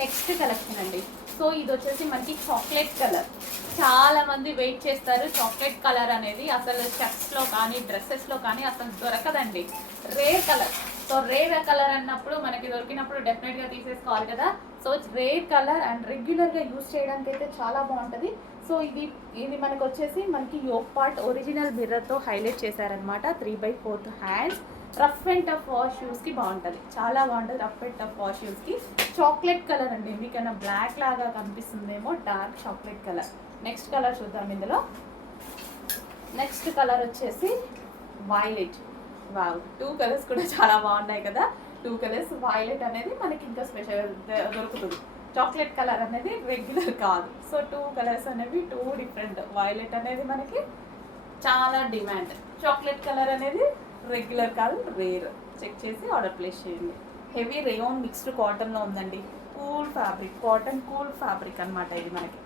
Next collection అండి. So ఇది వచ్చేసి మనకి చాక్లెట్ కలర్. చాలా మంది వెయిట్ చేస్తారు చాక్లెట్ కలర్ అనేది. అసలు షర్ట్స్లో కానీ డ్రెస్సెస్లో కానీ అసలు దొరకదండి. Rare colour. So rare colour అన్నప్పుడు మనకి దొరికినప్పుడు డెఫినెట్గా తీసేసుకోవాలి కదా. సో రేర్ కలర్ అండ్ రెగ్యులర్గా యూస్ చేయడానికి అయితే చాలా బాగుంటుంది. సో ఇది మనకు వచ్చేసి మనకి యోక్ పార్ట్ ఒరిజినల్ మిర్రర్తో హైలైట్ చేశారనమాట. 3/4 hands. Rough and tough wash షూస్కి బాగుంటుంది, చాలా బాగుంటుంది. రఫ్ అండ్ టఫ్ వాష్ షూస్కి చాక్లెట్ కలర్ అండి. మీకన్నా బ్లాక్ లాగా కనిపిస్తుందేమో, dark chocolate colour. Next colour చూద్దాం. ఇందులో నెక్స్ట్ కలర్ వచ్చేసి వైలెట్. వావ్, 2 కలర్స్ కూడా చాలా బాగున్నాయి కదా. 2 కలర్స్. వైలెట్ అనేది మనకి ఇంకా స్పెషల్ దొరుకుతుంది. చాక్లెట్ కలర్ అనేది రెగ్యులర్ కాదు. సో 2 కలర్స్ అనేవి 2 డిఫరెంట్. వైలెట్ అనేది మనకి చాలా డిమాండ్. చాక్లెట్ కలర్ అనేది రెగ్యులర్ కాదు, రేర్. చెక్ చేసి ఆర్డర్ ప్లేస్ చేయండి. హెవీ రేయాన్ మిక్స్డ్ కాటన్లో ఉందండి. Cool fabric, cotton cool fabric అనమాట ఇది మనకి.